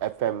FM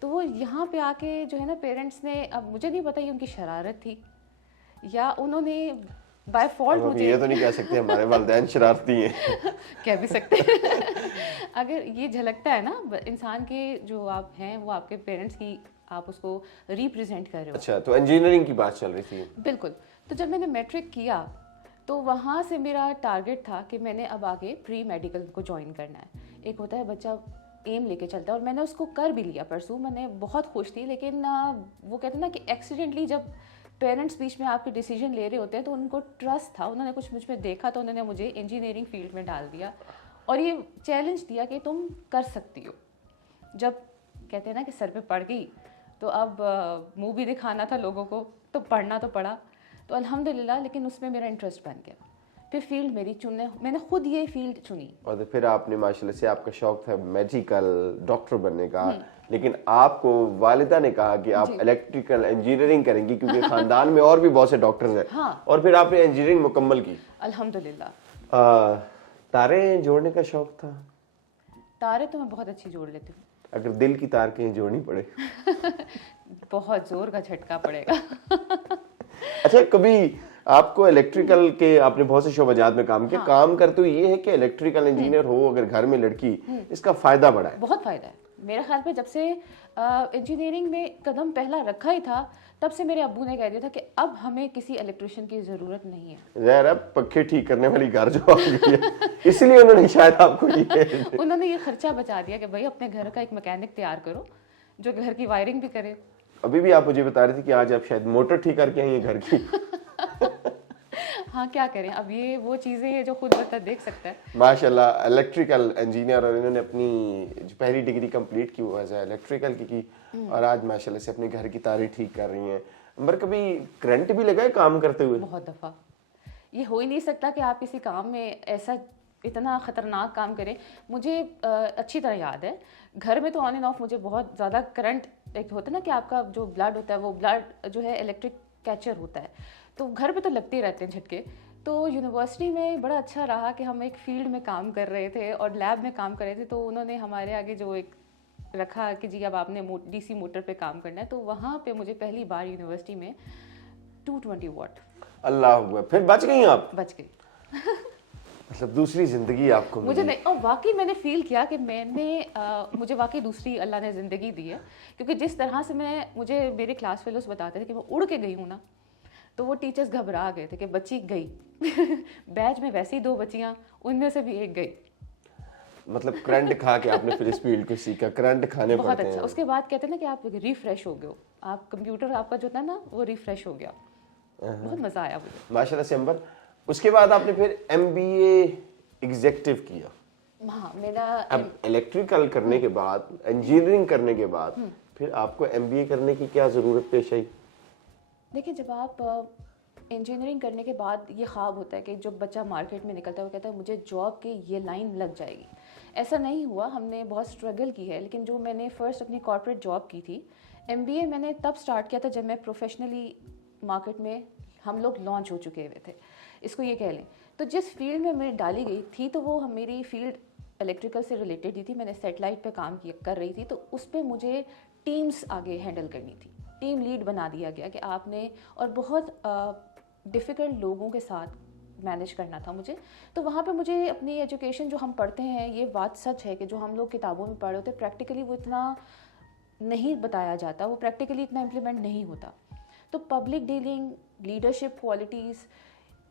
تو وہ یہاں پہ آ کے جو ہے نا پیرنٹس نے, اب مجھے نہیں پتا یہ ان کی شرارت تھی یا انہوں نے بائی فالٹ اب مجھے, یہ تو نہیں کہہ سکتے ہمارے والدین شرارتی ہیں, کہہ بھی سکتے ہیں. اگر یہ جھلکتا ہے نا انسان کے جو آپ ہیں وہ آپ کے پیرنٹس کی, آپ اس کو ریپرزینٹ کر رہے ہو. اچھا, تو انجینئرنگ کی بات چل رہی تھی. بالکل. تو جب میں نے میٹرک کیا تو وہاں سے میرا ٹارگیٹ تھا کہ میں نے اب آگے پری میڈیکل کو جوائن کرنا ہے. ایک ہوتا ہے بچہ ایم لے کے چلتا ہے, اور میں نے اس کو کر بھی لیا پرسو, میں نے بہت خوش تھی. لیکن وہ کہتے ہیں نا کہ ایکسیڈنٹلی جب پیرنٹس بیچ میں آپ کے ڈیسیجن لے رہے ہوتے ہیں تو ان کو ٹرسٹ تھا, انہوں نے کچھ مجھ میں دیکھا تو انہوں نے مجھے انجینئرنگ فیلڈ میں ڈال دیا اور یہ چیلنج دیا کہ تم کر سکتی ہو. جب کہتے ہیں نا کہ سر پہ پڑ گئی تو اب منہ بھی دکھانا تھا لوگوں کو, تو پڑھنا تو پڑا. تو الحمدللہ, لیکن اس میں میرا انٹرسٹ بن گیا. پھر فیلڈ میری چننے, میں نے خود یہ فیلڈ چنی. اور پھر آپ نے ماشاءاللہ سے, آپ کا شوق تھا میڈیکل ڈاکٹر بننے کا, لیکن آپ کو والدہ نے کہا کہ آپ الیکٹریکل انجینئرنگ کریں گی کیونکہ خاندان میں اور بھی بہت سے ڈاکٹرز ہیں, اور پھر آپ نے انجینئرنگ مکمل کی. الحمدللہ. تارے جوڑنے کا شوق تھا؟ تارے تو میں بہت اچھی جوڑ لیتی ہوں. اگر دل کی تار کہیں جوڑنی پڑے بہت زور کا جھٹکا پڑے گا. اچھا, کبھی آپ کو الیکٹریکل کے, آپ نے بہت سے شعبہ جات میں کام کیا, کام کرتے ہوئے یہ ہے کہ الیکٹریکل انجینئر ہو اگر گھر میں لڑکی, اس کا فائدہ بڑا ہے؟ بہت فائدہ ہے میرے خیال پہ. جب سے انجینئرنگ میں قدم پہلا رکھا ہی تھا تب سے میرے ابو نے کہہ دیا تھا کہ اب ہمیں کسی الیکٹریشین کی ضرورت نہیں ہے. ظاہر ہے پنکھے ٹھیک کرنے والی گھر جو آ گئی ہے, اس لیے انہوں نے شاید آپ کو انہوں نے یہ خرچہ بچا دیا کہ بھائی اپنے گھر کا ایک میکینک تیار کرو جو گھر کی وائرنگ بھی کرے. ابھی بھی آپ مجھے بتا رہی تھی کہ آج آپ شاید موٹر ٹھیک کر کے آئی ہیں گھر کی. ہاں کیا کریں, اب یہ وہ چیزیں ہیں جو خود بتا دیکھ سکتا ہے. ماشاءاللہ الیکٹریکل انجینئر, اور انہوں نے اپنی جو پہلی ڈگری کمپلیٹ کی وہ ہے الیکٹریکل کی, اور آج ماشاءاللہ سے اپنے گھر کی تاریں ٹھیک کر رہی ہیں. مگر کبھی کرنٹ بھی لگا ہے کام کرتے ہوئے؟ بہت دفعہ. یہ ہو ہی نہیں سکتا کہ آپ کسی کام میں ایسا اتنا خطرناک کام کریں. مجھے اچھی طرح یاد ہے گھر میں تو آن اینڈ آف مجھے بہت زیادہ کرنٹ, ایک ہوتا ہے نا کہ آپ کا جو بلڈ ہوتا ہے وہ بلڈ جو ہے الیکٹرک کیچر ہوتا ہے, تو گھر پہ تو لگتے ہی رہتے ہیں جھٹکے. تو یونیورسٹی میں بڑا اچھا رہا کہ ہم ایک فیلڈ میں کام کر رہے تھے اور لیب میں کام کر رہے تھے, تو انہوں نے ہمارے آگے جو ایک رکھا کہ جی اب آپ نے ڈی سی موٹر پہ کام کرنا ہے, تو وہاں پہ مجھے پہلی بار یونیورسٹی میں 220 واٹ. اللہ اکبر, پھر بچ گئی آپ؟ بچ گئی. مطلب دوسری زندگی آپ کو مجھے نہیں, اور واقعی میں نے فیل کیا کہ میں نے مجھے واقعی دوسری اللہ نے زندگی دی ہے. کیونکہ جس طرح سے مجھے میرے کلاس فیلوز بتاتے تھے کہ میں اڑ کے گئی ہوں نا, تو وہ ٹیچرز گھبرا گئے تھے کہ بچی گئی. بیچ میں ویسے ہی 2 بچیاں, ان میں سے بھی ایک گئی. مطلب کرنٹ کھا کے آپ نے پھر اس فیلڈ کو سیکھا, کرنٹ کھانے بہت پڑتے ہیں. اچھا. اس کے بعد کہتے ہیں نا کہ آپ ریفریش ہو گئے ہو, آپ کمپیوٹر آپ کا جو تھا نا وہ ریفریش ہو گیا. بہت مزہ آیا مجھے ماشاءاللہ سے. امبر, اس کے بعد آپ نے پھر MBA ایگزیکٹو کیا. ہاں میرا اب الیکٹریکل کرنے کے بعد, انجینئرنگ کرنے کے بعد, پھر آپ کو MBA کرنے کی کیا ضرورت پیش آئی؟ دیکھیں, جب آپ انجینئرنگ کرنے کے بعد یہ خواب ہوتا ہے کہ جو بچہ مارکیٹ میں نکلتا ہے وہ کہتا ہے مجھے جاب کی یہ لائن لگ جائے گی. ایسا نہیں ہوا, ہم نے بہت اسٹرگل کی ہے. لیکن جو میں نے فرسٹ اپنی کارپوریٹ جاب کی تھی, MBA میں نے تب اسٹارٹ کیا تھا جب میں پروفیشنلی مارکیٹ میں ہم لوگ لانچ ہو چکے ہوئے تھے, اس کو یہ کہہ لیں. تو جس فیلڈ میں میں ڈالی گئی تھی تو وہ میری فیلڈ الیکٹریکل سے ریلیٹڈ ہی تھی. میں نے سیٹلائٹ پہ کام کر رہی تھی, تو اس پہ مجھے ٹیمز آگے ہینڈل کرنی تھی. ٹیم لیڈ بنا دیا گیا کہ آپ نے, اور بہت ڈیفیکلٹ لوگوں کے ساتھ مینیج کرنا تھا مجھے. تو وہاں پہ مجھے اپنی ایجوکیشن جو ہم پڑھتے ہیں, یہ بات سچ ہے کہ جو ہم لوگ کتابوں میں پڑھ رہے ہوتے ہیں پریکٹیکلی وہ اتنا نہیں بتایا جاتا, وہ پریکٹیکلی اتنا امپلیمنٹ نہیں ہوتا. تو public dealing, leadership qualities,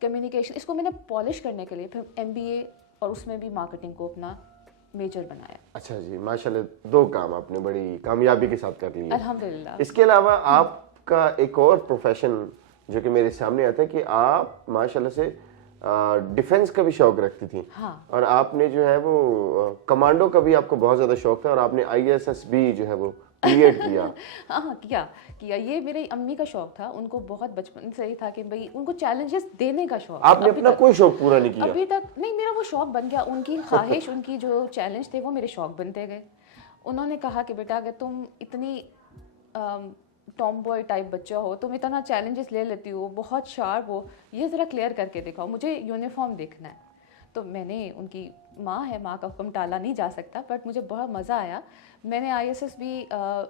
communication, اس کو میں نے پالش کرنے کے لیے پھر MBA اور اس میں بھی مارکیٹنگ کو اپنا میجر بنایا. اچھا جی, ماشاءاللہ 2 کام آپ نے بڑی کامیابی کے ساتھ کر لیے. الحمدللہ. اس کے علاوہ آپ کا ایک اور پروفیشن جو کہ میرے سامنے آتا ہے کہ آپ ماشاءاللہ سے ڈیفنس کا بھی شوق رکھتی تھیں, اور آپ نے جو ہے وہ کمانڈو کا بھی آپ کو بہت زیادہ شوق تھا, اور آپ نے ISS بھی جو ہے وہ کریٹ کیا. ہاں کیا. یہ میری امی کا شوق تھا, ان کو بہت بچپن سے ہی تھا کہ بھائی ان کو چیلنجز دینے کا شوق. آپ نے اپنا کوئی شوق پورا نہیں کیا ابھی تک؟ نہیں, میرا وہ شوق بن گیا. ان کی خواہش, ان کی جو چیلنج تھے وہ میرے شوق بنتے گئے. انہوں نے کہا کہ بیٹا اگر تم اتنی ٹام بوائے ٹائپ بچہ ہو, تم اتنا چیلنجز لے لیتی ہو, بہت شارپ ہو, یہ ذرا کلیئر کر کے دکھاؤ, مجھے یونیفارم دیکھنا ہے. تو میں نے ان کی ماں ہے, ماں کا حکم ٹالا نہیں جا سکتا, بٹ مجھے بہت مزہ آیا. میں نے ISS بھی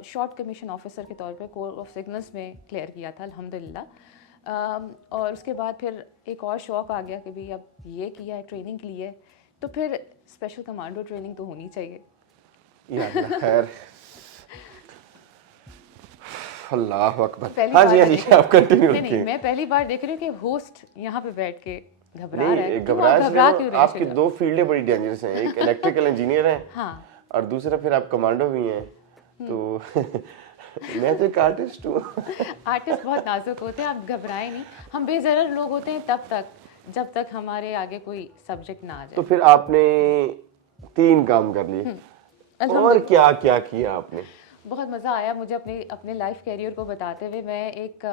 شارٹ کمیشن آفیسر کے طور پہ کور آف سگنلس میں کلیئر کیا تھا الحمدللہ. اور اس کے بعد پھر ایک اور شوق آ گیا کہ بھئی اب یہ کیا ہے, ٹریننگ لی ہے, تو پھر اسپیشل کمانڈو ٹریننگ تو ہونی چاہیے. یا اللہ خیر, اللہ اکبر. پہلی ہاں بار جی ہاں جی, آپ کنٹینیو نہیں رکھیں. میں پہلی بار دیکھ رہی ہوں کہ ہوسٹ یہاں پہ بیٹھ کے گھبرا رہا ہے. نہیں کیوں گھبرا آپ گھبرا کیوں رہے آپ کی ہیں؟ 2 فیلڈیں بڑی ڈینجرس ہیں, ایک الیکٹریکل انجینئر ہیں ہاں, اور دوسرا پھر آپ کمانڈو بھی ہیں. تو میں تو ایک آرٹسٹ ہوں. آرٹسٹ بہت نازک ہوتے ہیں, آپ گھبرائیں نہیں. ہم بے ضرر لوگ ہوتے ہیں تب تک جب تک ہمارے آگے کوئی سبجیکٹ نہ آ جائے. تو پھر آپ نے 3 کام کر لیے, اور کیا کیا کیا آپ نے؟ بہت مزہ آیا مجھے اپنے لائف کیریئر کو بتاتے ہوئے. میں ایک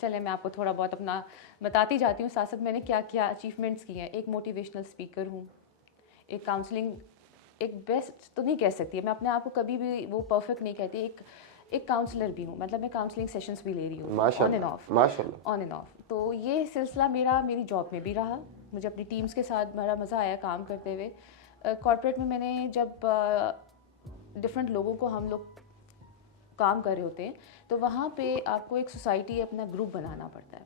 چلے میں آپ کو تھوڑا بہت اپنا بتاتی جاتی ہوں ساتھ ساتھ میں نے کیا کیا اچیومنٹس کی ہیں. ایک موٹیویشنل اسپیکر ہوں, ایک کاؤنسلنگ, ایک بیسٹ تو نہیں کہہ سکتی میں اپنے آپ کو کبھی بھی وہ پرفیکٹ نہیں کہتی, ایک کاؤنسلر بھی ہوں, مطلب میں کاؤنسلنگ سیشنز بھی لے رہی ہوں on and of, on and of. تو یہ سلسلہ میری جاب میں بھی رہا. مجھے اپنی ٹیمز کے ساتھ بڑا مزہ آیا کام کرتے ہوئے. کارپوریٹ میں نے جب ڈفرینٹ لوگوں کو ہم لوگ کام کر رہے ہوتے ہیں تو وہاں پہ آپ کو ایک سوسائٹی اپنا گروپ بنانا پڑتا ہے.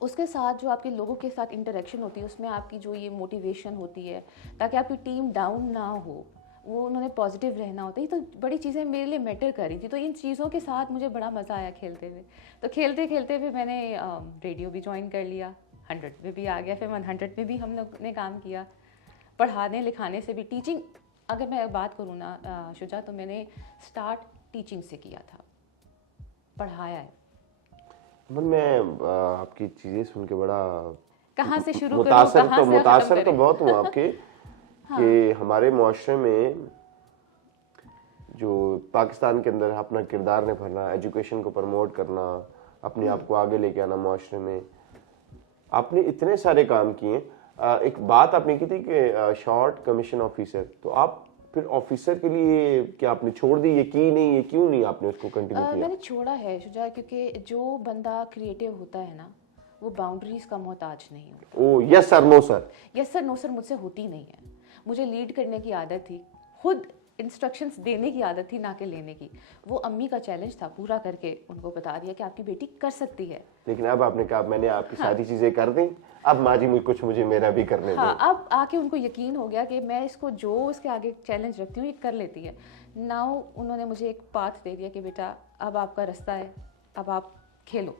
اس کے ساتھ جو آپ کے لوگوں کے ساتھ انٹریکشن ہوتی ہے اس میں آپ کی جو یہ موٹیویشن ہوتی ہے تاکہ آپ کی ٹیم ڈاؤن نہ ہو, وہ انہوں نے پازیٹیو رہنا ہوتا ہے. تو بڑی چیزیں میرے لیے میٹر کر رہی تھی. تو ان چیزوں کے ساتھ مجھے بڑا مزہ آیا کھیلتے ہوئے. تو کھیلتے کھیلتے ہوئے میں نے ریڈیو بھی جوائن کر لیا, 100 میں بھی آ گیا, پھر 100 میں بھی ہم لوگ نے کام کیا. پڑھانے لکھانے سے بھی, ٹیچنگ اگر میں بات کروں نا شجاع, تو میں نے اسٹارٹ ٹیچنگ سے کیا تھا, پڑھایا ہے. میں آپ کی چیزیں سن کے بڑا کہاں سے شروع کروں, کہاں سے متاثر تو بہت ہوں آپ کے کہ ہمارے معاشرے میں جو پاکستان کے اندر اپنا کردار نبھانا, ایجوکیشن کو پروموٹ کرنا, اپنے آپ کو آگے لے کے آنا معاشرے میں, آپ نے اتنے سارے کام کیے. ایک بات آپ نے کی تھی کہ شارٹ کمیشن آفیسر, تو آپ پھر آفیسر کے لیے کیا آپ نے چھوڑ دی, یہ کی نہیں, یہ کیوں نہیں آپ نے اس کو کنٹینیو کیا؟ میں نے چھوڑا ہے شجاع, کیونکہ جو بندہ کریٹو ہوتا ہے نا وہ باؤنڈریز کا محتاج نہیں ہوتا. او یس سر, نو سر. یس سر نو سر مجھ سے ہوتی نہیں ہے. مجھے لیڈ کرنے کی عادت تھی, خود انسٹرکشنز دینے کی عادت تھی, نہ کہ لینے کی. وہ امی کا چیلنج تھا, پورا کر کے ان کو بتا دیا کہ آپ کی بیٹی کر سکتی ہے. لیکن اب آپ نے کہا میں نے آپ کی ساری چیزیں کر دیں, اب ماں جی کچھ مجھے میرا بھی کرنے دیں. ہاں, اب آ کے ان کو یقین ہو گیا کہ میں اس کو جو اس کے آگے چیلنج رکھتی ہوں یہ کر لیتی ہے. ناؤ انہوں نے مجھے ایک پاتھ دے دیا کہ بیٹا اب آپ کا رستہ ہے, اب آپ کھیلو,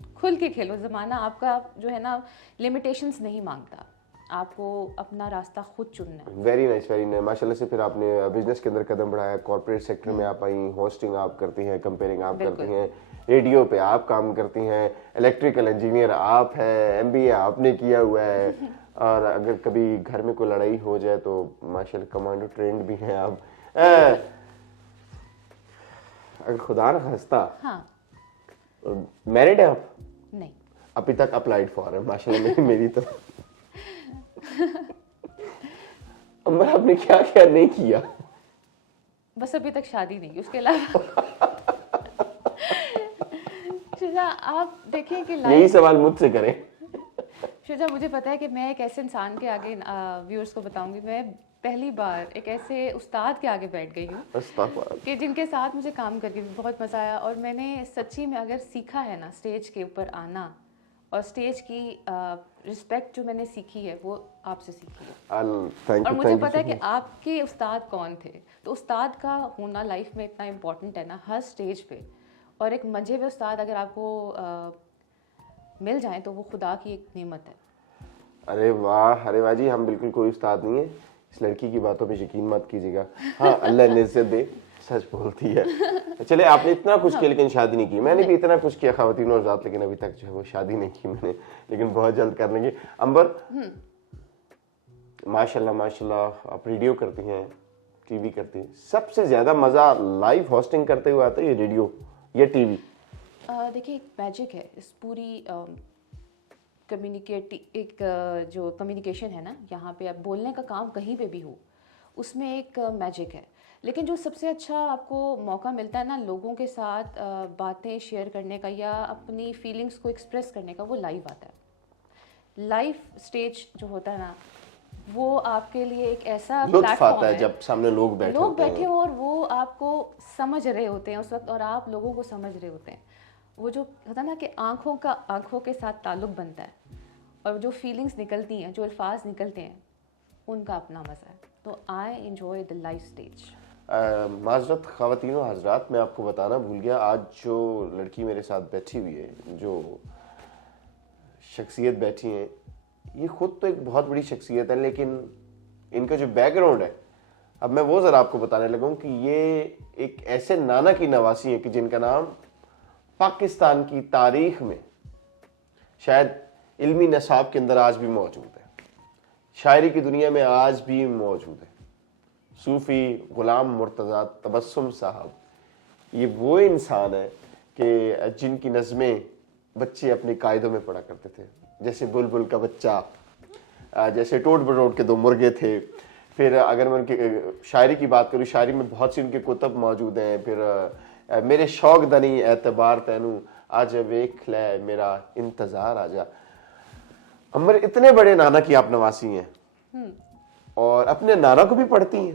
کھل کے کھیلو. زمانہ آپ کا جو ہے نا لمیٹیشنز نہیں مانگتا, آپ کو اپنا راستہ خود چننا ہے. Very nice, very nice. ماشاء اللہ سے پھر آپ نے بزنس کے اندر قدم بڑھایا, کارپوریٹ سیکٹر میں آپ آئیں, ہوسٹنگ آپ کرتی ہیں, کمپیئرنگ آپ کرتی ہیں, ریڈیو پہ آپ کام کرتی ہیں, الیکٹریکل انجینئر آپ ہیں, MBA آپ نے کیا ہوا ہے, اور اگر کبھی گھر میں کوئی لڑائی ہو جائے تو ماشاء اللہ کمانڈو ٹرینڈ بھی ہیں آپ. اگر خدا نہ خواستہ میرڈ ہیں آپ؟ نہیں, ابھی تک اپلائیڈ فار ہے ماشاء اللہ میری تو. امبر آپ نے کیا کیا نہیں کیا؟ بس ابھی تک شادی نہیں کی, اس کے علاوہ شجاع آپ دیکھیں کہ یہی سوال مجھ سے کریں. شجاع مجھے پتا ہے کہ میں ایک ایسے انسان کے آگے ویورز کو بتاؤں گی, میں پہلی بار ایک ایسے استاد کے آگے بیٹھ گئی ہوں کہ جن کے ساتھ مجھے کام کر کے بہت مزہ آیا. اور میں نے سچی میں اگر سیکھا ہے نا اسٹیج کے اوپر آنا, اور اسٹیج کی رسپیکٹ جو میں نے سیکھی ہے وہ آپ سے سیکھی ہے. اور مجھے پتا ہے کہ آپ کے استاد کون تھے. تو استاد کا ہونا لائف میں اتنا امپورٹنٹ ہے نا ہر اسٹیج پہ, اور ایک منجھے ہوئے استاد اگر آپ کو مل جائیں تو وہ خدا کی ایک نعمت ہے. ارے واہ, ارے واہ جی, ہم بالکل کوئی استاد نہیں ہے, اس لڑکی کی باتوں پہ یقین مت کیجیے گا. ہاں اللہ نے عزت دے, سچ بولتی ہے. چلے آپ نے اتنا کچھ کیا لیکن شادی نہیں کی. میں نے بھی اتنا کچھ کیا خواتین اور ذات, لیکن ابھی تک جو ہے وہ شادی نہیں کی میں نے, لیکن بہت جلد کر لیں گے. امبر ماشاء اللہ آپ ریڈیو کرتی ہیں, ٹی وی کرتی ہیں, سب سے زیادہ مزہ لائیو ہوسٹنگ کرتے ہوئے آتا ہے یہ ریڈیو یا ٹی وی؟ دیکھیے ایک میجک ہے اس پوری ایک جو کمیونیکیشن ہے نا, یہاں پہ اب بولنے کا کام کہیں پہ بھی ہو, اس میں ایک میجک ہے. لیکن جو سب سے اچھا آپ کو موقع ملتا ہے نا لوگوں کے ساتھ باتیں شیئر کرنے کا یا اپنی فیلنگس کو ایکسپریس کرنے کا, وہ لائیو آتا ہے. لائیو اسٹیج جو ہوتا ہے نا وہ آپ کے لیے ایک ایسا لطف پلیٹفارم آتا ہے جب سامنے لوگ بیٹھے ہو اور وہ آپ کو سمجھ رہے ہوتے ہیں اس وقت اور آپ لوگوں کو سمجھ رہے ہوتے ہیں. وہ جو ہوتا ہے نا کہ آنکھوں کے ساتھ تعلق بنتا ہے اور جو فیلنگس نکلتی ہیں, جو الفاظ نکلتے ہیں, ان کا اپنا مزہ ہے. تو I enjoy the life stage. معذرت خواتین و حضرات, میں آپ کو بتانا بھول گیا, آج جو لڑکی میرے ساتھ بیٹھی ہوئی ہے, جو شخصیت بیٹھی ہیں, یہ خود تو ایک بہت بڑی شخصیت ہے, لیکن ان کا جو بیک گراؤنڈ ہے, اب میں وہ ذرا آپ کو بتانے لگا ہوں کہ یہ ایک ایسے نانا کی نواسی ہیں کہ جن کا نام پاکستان کی تاریخ میں شاید علمی نصاب کے اندر آج بھی موجود ہے, شاعری کی دنیا میں آج بھی موجود ہے. صوفی غلام مرتضیٰ تبسم صاحب, یہ وہ انسان ہے کہ جن کی نظمیں بچے اپنے قاعدوں میں پڑھا کرتے تھے, جیسے بلبل کا بچہ, جیسے ٹوٹ بٹوٹ کے دو مرغے تھے. پھر اگر میں ان کی شاعری کی بات کروں, شاعری میں بہت سی ان کے کتب موجود ہیں. پھر میرے شوق دنی اعتبار تینوں آج ویکھ لے میرا انتظار آ جا. عمر, اتنے بڑے نانا کی آپ نواسی ہیں اور اپنے نانا کو بھی پڑھتی ہیں.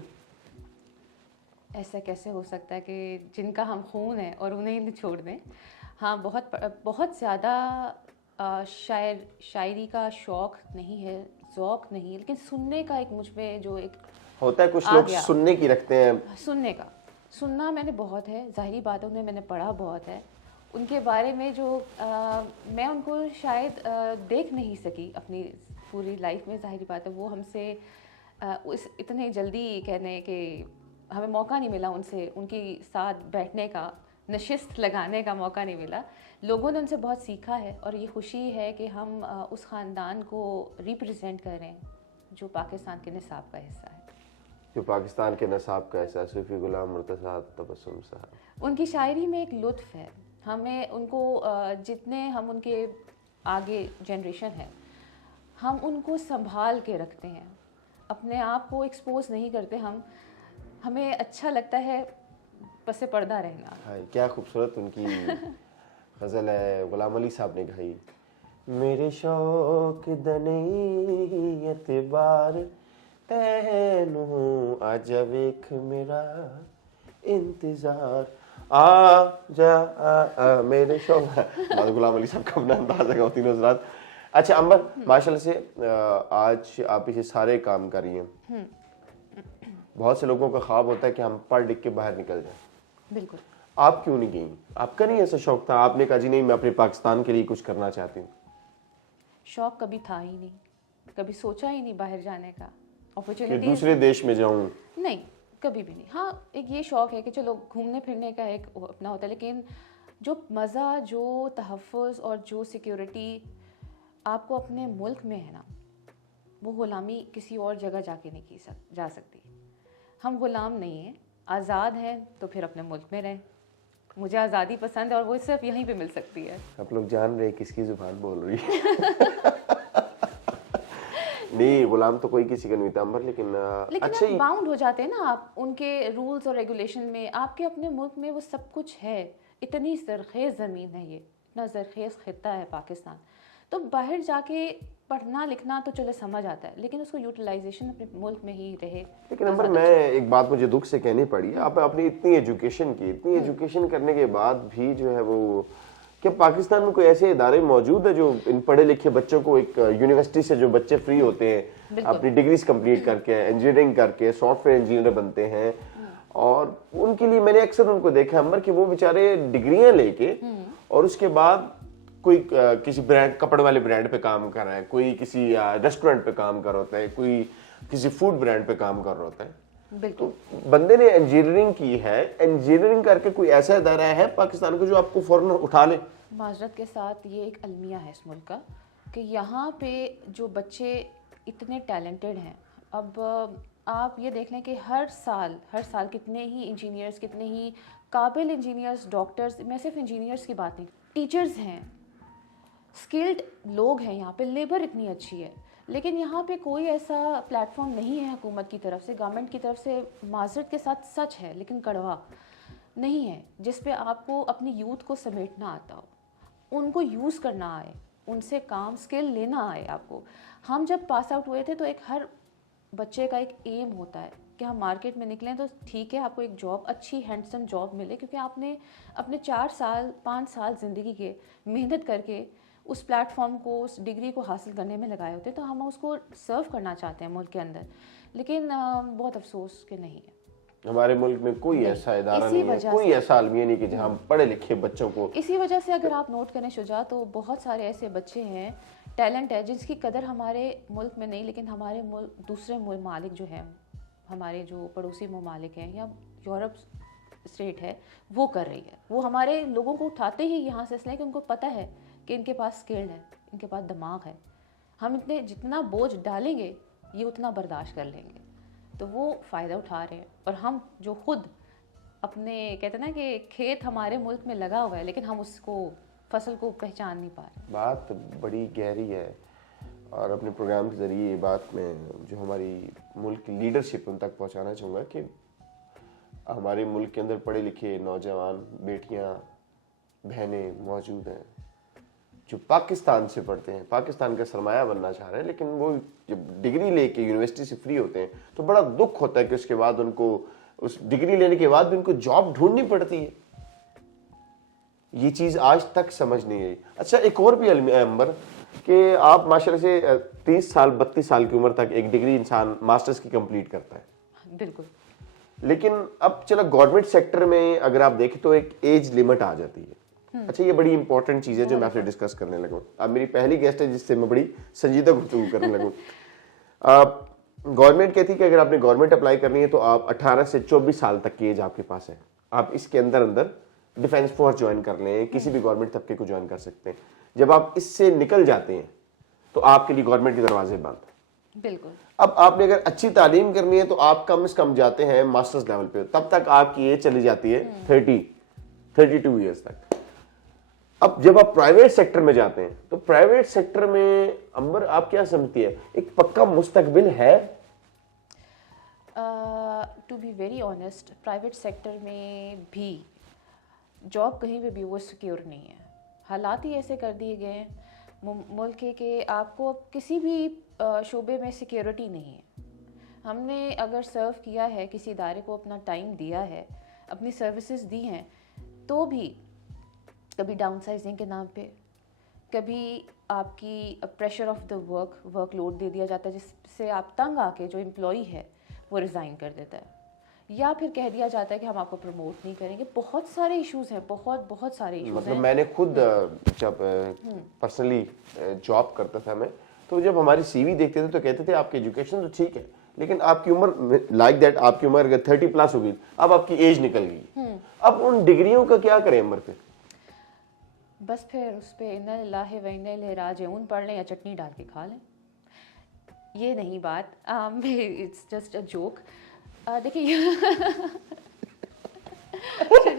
ایسا کیسے ہو سکتا ہے کہ جن کا ہم خون ہے اور انہیں چھوڑ دیں. ہاں, بہت زیادہ شاعری کا شوق نہیں ہے, ذوق نہیں ہے, لیکن سننے کا ایک مجھ پہ جو ایک ہوتا ہے, کچھ لوگ سننے کی رکھتے ہیں. سننا میں نے بہت ہے, ظاہری بات ہے, انہیں میں نے پڑھا بہت ہے. ان کے بارے میں جو میں ان کو شاید دیکھ نہیں سکی اپنی پوری لائف میں, ظاہری بات ہے وہ ہم سے اتنے جلدی کہنے کہ ہمیں موقع نہیں ملا ان سے, ان کی ساتھ بیٹھنے کا, نشست لگانے کا موقع نہیں ملا. لوگوں نے ان سے بہت سیکھا ہے اور یہ خوشی ہے کہ ہم اس خاندان کو ریپرزینٹ کر رہے ہیں جو پاکستان کے نصاب کا حصہ ہے. جو پاکستان کے نصاب کا حصہ ہے, صوفی غلام مرتضیٰ تبسم صاحب. ان کی شاعری میں ایک لطف ہے. ہمیں ان کو جتنے ہم ان کے آگے جنریشن ہے, ہم ان کو سنبھال کے رکھتے ہیں, اپنے آپ کو ایکسپوز نہیں کرتے. ہمیں اچھا لگتا ہے پس پردہ رہنا. کیا خوبصورت ان کی غزل ہے, غلام علی صاحب نے گائی. میرے شوق دنی اعتبار تینوں آج ویکھ میرا انتظار آ جا میرے شوق. غلام علی صاحب کا اپنا انداز ہے خواتین حضرات. اچھا امبر, ماشاءاللہ سے آج آپ یہ سارے کام کر رہی ہیں. بہت سے لوگوں کا خواب ہوتا ہے کہ ہم پڑھ لکھ کے باہر نکل جائیں. بالکل. آپ کیوں نہیں گئیں؟ آپ کا نہیں ایسا شوق تھا؟ آپ نے کہا جی نہیں, میں اپنے پاکستان کے لیے کچھ کرنا چاہتی ہوں. شوق کبھی تھا ہی نہیں, کبھی سوچا ہی نہیں باہر جانے کا, کہ اپرچونیٹیز دوسرے دیش میں جاؤں, نہیں, کبھی بھی نہیں. ہاں, ایک یہ شوق ہے کہ چلو گھومنے پھرنے کا ایک اپنا ہوتا ہے, لیکن جو مزہ, جو تحفظ اور جو سیکیورٹی آپ کو اپنے ملک میں ہے نا, وہ غلامی کسی اور جگہ جا کے نہیں جا سکتی. ہم غلام نہیں ہیں, آزاد ہیں, تو پھر اپنے ملک میں رہیں. مجھے آزادی پسند ہے اور وہ صرف یہیں پہ مل سکتی ہے. آپ لوگ جان رہے کس کی زبان بول رہی ہے. نہیں, غلام تو کوئی کسی کا نہیں تھا امبر, لیکن اچھا آپ باؤنڈ ہو جاتے ہیں نا آپ ان کے رولز اور ریگولیشن میں. آپ کے اپنے ملک میں وہ سب کچھ ہے, اتنی زرخیز زمین ہے, یہ اتنا زرخیز خطہ ہے پاکستان. تو باہر جا کے پڑھنا لکھنا تو چلے سمجھ آتا ہے, لیکن اس کو یوٹیلائزیشن اپنے ملک میں ہی رہے. لیکن امبر, میں ایک بات مجھے دکھ سے کہنی پڑی, آپ اپنی اتنی ایجوکیشن کرنے کے بعد بھی جو ہے وہ, کہ پاکستان میں کوئی ایسے ادارے موجود ہیں جو ان پڑھے لکھے بچوں کو, ایک یونیورسٹی سے جو بچے فری ہوتے ہیں اپنی ڈگریز کمپلیٹ کر کے, انجینئرنگ کر کے سافٹ ویئر انجینئر بنتے ہیں, اور ان کے لیے میں نے اکثر ان کو دیکھا امبر کہ وہ بیچارے ڈگریاں لے کے اور اس کے بعد کوئی کسی برانڈ, کپڑے والے برانڈ پہ کام کر رہا ہے, کوئی کسی ریسٹورینٹ پہ کام کر رہا ہوتا ہے, کوئی کسی فوڈ برانڈ پہ کام کر رہا ہوتا ہے. بالکل. بندے نے انجینئرنگ کی ہے, انجینئرنگ کر کے کوئی ایسا ادارہ ہے پاکستان کو جو آپ کو فوراً اٹھا لے. معذرت کے ساتھ یہ ایک المیہ ہے اس ملک کا کہ یہاں پہ جو بچے اتنے ٹیلنٹڈ ہیں. اب آپ یہ دیکھ لیں کہ ہر سال کتنے ہی انجینئرز, کتنے ہی قابل انجینئرز, ڈاکٹرز, میں صرف انجینئرز کی بات نہیں, ٹیچرز ہیں, اسکلڈ لوگ ہیں یہاں پہ, لیبر اتنی اچھی ہے, لیکن یہاں پہ کوئی ایسا پلیٹ فارم نہیں ہے حکومت کی طرف سے, گورنمنٹ کی طرف سے, معذرت کے ساتھ سچ ہے لیکن کڑوا نہیں ہے, جس پہ آپ کو اپنی یوتھ کو سمیٹنا آتا ہو, ان کو یوز کرنا آئے, ان سے کام اسکل لینا آئے آپ کو. ہم جب پاس آؤٹ ہوئے تھے تو ایک ہر بچے کا ایک ایم ہوتا ہے کہ ہم مارکیٹ میں نکلیں تو ٹھیک ہے آپ کو ایک جاب اچھی ہینڈسم جاب ملے کیونکہ آپ نے اپنے 4 سال 5 سال زندگی کے محنت کر کے اس پلیٹ فارم کو اس ڈگری کو حاصل کرنے میں لگائے ہوتے ہیں تو ہم اس کو سرو کرنا چاہتے ہیں ملک کے اندر. لیکن بہت افسوس کہ نہیں ہے ہمارے ملک میں کوئی ایسا ادارہ نہیں ہے, کوئی ایسا عالمیہ نہیں کہ جہاں پڑھے لکھے بچوں کو. اسی وجہ سے اگر آپ نوٹ کریں شجاع تو بہت سارے ایسے بچے ہیں ٹیلنٹ ہے جس کی قدر ہمارے ملک میں نہیں, لیکن ہمارے ملک دوسرے ممالک جو ہیں ہمارے جو پڑوسی ممالک ہیں یا یورپ اسٹیٹ ہے وہ کر رہی ہے. وہ ہمارے لوگوں کو اٹھاتے ہی یہاں سے اس لیے کہ ان کو پتہ ہے کہ ان کے پاس اسکلڈ ہے, ان کے پاس دماغ ہے, ہم اتنے جتنا بوجھ ڈالیں گے یہ اتنا برداشت کر لیں گے. تو وہ فائدہ اٹھا رہے ہیں اور ہم جو خود اپنے کہتے ہیں نا کہ کھیت ہمارے ملک میں لگا ہوا ہے لیکن ہم اس کو فصل کو پہچان نہیں پا رہے. بات بڑی گہری ہے اور اپنے پروگرام کے ذریعے یہ بات میں جو ہماری ملک کی لیڈرشپ ان تک پہنچانا چاہوں گا کہ ہمارے ملک کے اندر پڑھے لکھے نوجوان بیٹیاں بہنیں موجود ہیں جو پاکستان سے پڑھتے ہیں, پاکستان کا سرمایہ بننا چاہ رہے ہیں, لیکن وہ جب ڈگری لے کے یونیورسٹی سے فری ہوتے ہیں تو بڑا دکھ ہوتا ہے کہ اس کے بعد ان کو اس ڈگری لینے کے بعد بھی ان کو جاب ڈھونڈنی پڑتی ہے. یہ چیز آج تک سمجھ نہیں آئی. اچھا ایک اور بھی علم ہے امبر کہ آپ ماشاءاللہ سے 30 سال 32 سال کی عمر تک ایک ڈگری انسان ماسٹرز کی کمپلیٹ کرتا ہے. بالکل. لیکن اب چلا گورنمنٹ سیکٹر میں اگر آپ دیکھیں تو ایک ایج لمٹ آ جاتی ہے. اچھا یہ بڑی امپورٹنٹ چیز ہے جو میں آپ سے ڈسکس کرنے لگوں. اب میری پہلی گیسٹ ہے جس سے میں بڑی سنجیدہ گفتگو کرنے لگوں. گورنمنٹ کہتی ہے کہ اگر آپ نے گورنمنٹ اپلائی کرنی ہے تو آپ 18 سے 24 سال تک کی ایج آپ کے پاس ہے, آپ اس کے اندر ڈیفینس فورس جوائن کر لیں, کسی بھی گورنمنٹ طبقے کو جوائن کر سکتے ہیں. جب آپ اس سے نکل جاتے ہیں تو آپ کے لیے گورنمنٹ کے دروازے بند. بالکل. اب آپ نے اگر اچھی تعلیم کرنی ہے تو آپ کم از کم جاتے ہیں ماسٹرز لیول پہ, تب تک آپ کی ایج چلی جاتی ہے 32 ایئرس تک. اب جب آپ پرائیویٹ سیکٹر میں جاتے ہیں تو پرائیویٹ سیکٹر میں امبر آپ کیا سمجھتی ہے ایک پکا مستقبل ہے؟ To be very honest private sector میں بھی جاب کہیں پہ بھی وہ سیکیور نہیں ہے. حالات ہی ایسے کر دیے گئے ہیں ملک کے کہ آپ کو کسی بھی شعبے میں سیکیورٹی نہیں ہے. ہم نے اگر سرو کیا ہے کسی ادارے کو, اپنا ٹائم دیا ہے, اپنی سروسز دی ہیں, تو بھی کبھی ڈاؤن سائزنگ کے نام پہ, کبھی آپ کی pressure of the work load دے دیا جاتا ہے جس سے آپ تنگ آ کے جو امپلائی ہے وہ ریزائن کر دیتا ہے, یا پھر کہہ دیا جاتا ہے کہ ہم آپ کو پروموٹ نہیں کریں گے. بہت سارے ایشوز ہیں, بہت سارے ایشوز ہیں. مطلب میں نے خود جب پرسنلی جاب کرتا تھا میں, تو جب ہماری سی وی دیکھتے تھے تو کہتے تھے آپ کی ایجوکیشن تو ٹھیک ہے لیکن آپ کی عمر لائک دیٹ, آپ کی عمر اگر 30 پلس ہوگی اب آپ کی ایج نکل گئی. اب ان ڈگریوں کا کیا کریں عمر پہ؟ بس پھر اس پہ انا للہ و انا الیہ راجعون پڑھ لیں یا چٹنی ڈال کے کھا لیں. یہ نہیں بات, اٹس جسٹ اے جوک. دیکھیے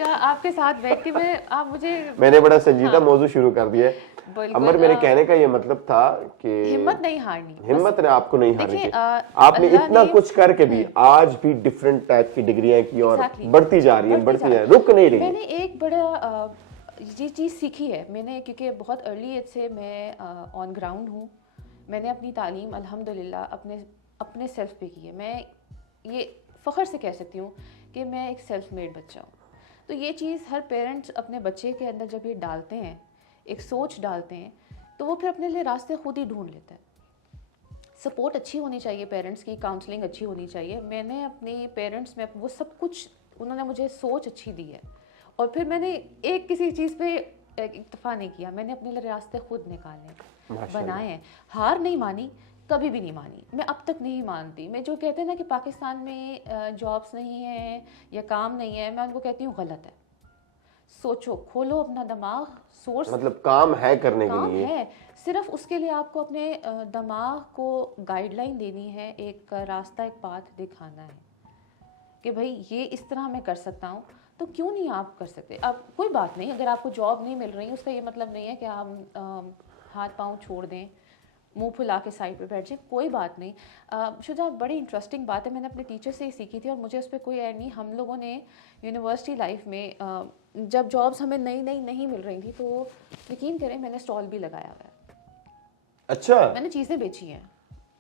آپ کے ساتھ بیٹھ کے میں نے بڑا سنجیدہ موضوع شروع کر دیا ہے. عمر میرے کہنے کا یہ مطلب تھا کہ ہمت نہیں ہارنی, ہمت نے آپ کو نہیں ہارنی چاہیے. آپ نے اتنا کچھ کر کے بھی آج بھی ڈفرینٹ ٹائپ کی ڈگریاں کی اور بڑھتی جا رہی ہیں, رک نہیں رہی. میں نے ایک بڑا یہ چیز سیکھی ہے میں نے, کیونکہ بہت ارلی ایج سے میں آن گراؤنڈ ہوں. میں نے اپنی تعلیم الحمدللہ اپنے سیلف پہ کی ہے. میں یہ فخر سے کہہ سکتی ہوں کہ میں ایک سیلف میڈ بچہ ہوں. تو یہ چیز ہر پیرنٹس اپنے بچے کے اندر جب یہ ڈالتے ہیں, ایک سوچ ڈالتے ہیں, تو وہ پھر اپنے لیے راستے خود ہی ڈھونڈ لیتا ہے. سپورٹ اچھی ہونی چاہیے پیرنٹس کی, کاؤنسلنگ اچھی ہونی چاہیے. میں نے اپنے پیرنٹس میں وہ سب کچھ, انہوں نے مجھے سوچ اچھی دی ہے, اور پھر میں نے ایک کسی چیز پہ اکتفا نہیں کیا, میں نے اپنے لیے راستے خود نکالے بنائے ہیں. ہار نہیں مانی, کبھی بھی نہیں مانی, میں اب تک نہیں مانتی. میں جو کہتے ہیں نا کہ پاکستان میں جابس نہیں ہیں یا کام نہیں ہے, میں ان کو کہتی ہوں غلط ہے. سوچو, کھولو اپنا دماغ, سورس مطلب کام ہے کرنے کے لیے, ہے صرف اس کے لیے آپ کو اپنے دماغ کو گائیڈ لائن دینی ہے, ایک راستہ, ایک پاتھ دکھانا ہے کہ بھائی یہ اس طرح میں کر سکتا ہوں, تو کیوں نہیں آپ کر سکتے. اب کوئی بات نہیں, اگر آپ کو جاب نہیں مل رہی اس کا یہ مطلب نہیں ہے کہ آپ ہاتھ پاؤں چھوڑ دیں, منہ پھلا کے سائڈ پہ بیٹھ جائیں, کوئی بات نہیں. شجاع بڑی انٹرسٹنگ بات ہے, میں نے اپنے ٹیچر سے ہی سیکھی تھی اور مجھے اس پہ کوئی ایڈ نہیں. ہم لوگوں نے یونیورسٹی لائف میں جب جابس ہمیں نئی نہیں مل رہی تھی تو یقین کریں میں نے اسٹال بھی لگایا ہوا ہے. اچھا, میں نے چیزیں بیچی ہیں.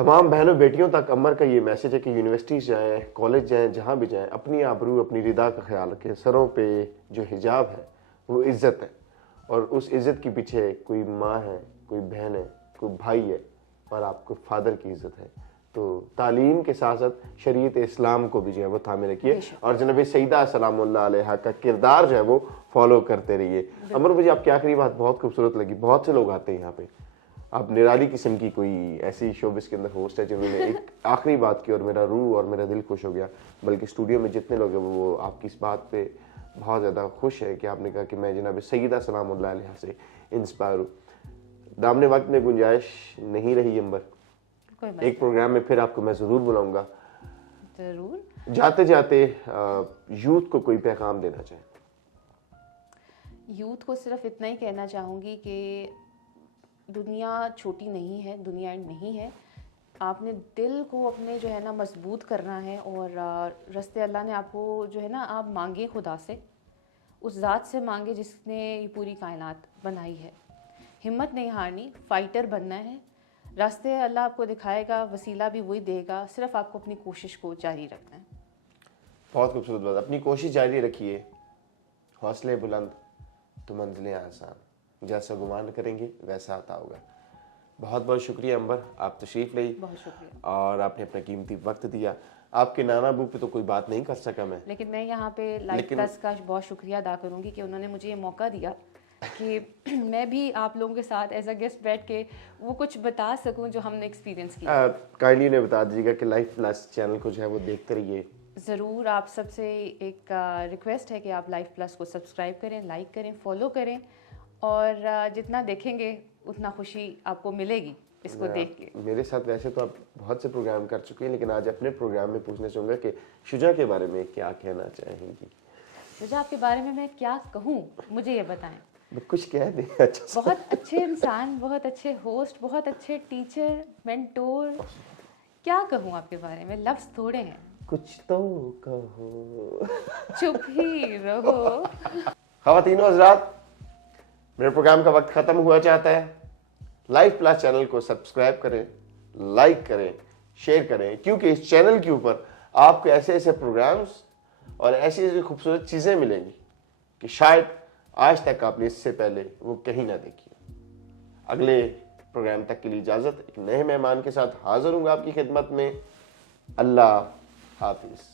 تمام بہنوں بیٹیوں تک عمر کا یہ میسج ہے کہ یونیورسٹیز جائیں، کالج جائیں، جہاں بھی جائیں، اپنی آبرو اپنی ردا کا خیال رکھیں. سروں پہ جو حجاب ہے وہ عزت ہے، اور اس عزت کے پیچھے کوئی ماں ہے، کوئی بہن ہے، کوئی بھائی ہے، اور آپ کو فادر کی عزت ہے. تو تعلیم کے ساتھ ساتھ شریعت اسلام کو بھی جو ہے وہ تھامے رکھیے، اور جناب سیدہ سلام اللہ علیہ کا کردار جو ہے وہ فالو کرتے رہیے. عمر مجھے آپ کی آخری بات بہت خوبصورت لگی. بہت سے لوگ آتے ہیں یہاں پہ، آپ نرالی قسم کی کوئی ایسی شوبس کے اندر ہوسٹ ہے جنہوں نے ایک آخری بات کی اور میرا روح اور میرا دل خوش ہو گیا. بلکہ اسٹوڈیو میں جتنے لوگ ہیں وہ آپ کی اس بات پہ بہت زیادہ خوش ہے کہ آپ نے کہا کہ میں جناب سیدہ سلام اللہ علیہ سے انسپائر ہوں. دامن وقت میں گنجائش نہیں رہی عمبر، ایک پروگرام میں پھر آپ کو میں ضرور بلاؤں گا. ضرور. جاتے جاتے یوتھ کو کوئی پیغام دینا چاہیں؟ یوتھ کو صرف اتنا ہی کہنا چاہوں گی کہ دنیا چھوٹی نہیں ہے، دنیا اینڈ نہیں ہے. آپ نے دل کو اپنے جو ہے نا مضبوط کرنا ہے، اور رستے اللہ نے آپ کو جو ہے نا آپ مانگیں خدا سے، اس ذات سے مانگے جس نے یہ پوری کائنات بنائی ہے. ہمت نہیں ہارنی، فائٹر بننا ہے. راستے اللہ آپ کو دکھائے گا، وسیلہ بھی وہی دے گا، صرف آپ کو اپنی کوشش کو جاری رکھنا ہے. بہت خوبصورت بات. اپنی کوشش جاری رکھیے، حوصلے بلند تو منزلیں آسان. جیسا گمان کریں گے ویسا عطا ہوگا. بہت بہت شکریہ عمبر، آپ تشریف لئی، بہت شکریہ. اور آپ نے اپنا قیمتی وقت دیا. آپ کے نانا ابو پہ تو کوئی بات نہیں کر سکا میں، لیکن میں یہاں پہ لائف پلس کا بہت شکریہ ادا کروں گی کہ انہوں نے مجھے یہ موقع دیا کہ میں بھی آپ لوگوں کے ساتھ ایز اے گیسٹ بیٹھ کے وہ کچھ بتا سکوں جو ہم نے ایکسپیرینس کیا. کائنڈلی انہیں بتا دیجیے گا کہ لائف پلس چینل کو جو ہے وہ دیکھتے رہیے. ضرور. آپ سب سے ایک ریکویسٹ ہے کہ آپ لائف پلس کو سبسکرائب کریں، لائک کریں، فالو کریں، اور جتنا دیکھیں گے اتنا خوشی آپ کو ملے گی اس کو دیکھ کے. میرے ساتھ ویسے تو آپ بہت سے پروگرام کر چکے ہیں، لیکن آج اپنے پروگرام میں پوچھنا چاہوں گا کہ شجا کے بارے میں کیا کہنا چاہیں گی؟ شجا آپ کے بارے میں کیا کہوں، مجھے یہ بتائیں. کچھ کہہ دیں. اچھا، بہت اچھے انسان، بہت اچھے ہوسٹ، بہت اچھے ٹیچر، مینٹور. کیا کہوں آپ کے بارے میں، لفظ تھوڑے ہیں. کچھ تو کہو. چپ ہی رہو. خواتین و حضرات، میرے پروگرام کا وقت ختم ہوا چاہتا ہے. لائف پلس چینل کو سبسکرائب کریں، لائک کریں، شیئر کریں، کیونکہ اس چینل کے اوپر آپ کو ایسے ایسے پروگرامز اور ایسی ایسی خوبصورت چیزیں ملیں گی کہ شاید آج تک آپ نے اس سے پہلے وہ کہیں نہ دیکھی. اگلے پروگرام تک کے لیے اجازت. ایک نئے مہمان کے ساتھ حاضر ہوں گا آپ کی خدمت میں. اللہ حافظ.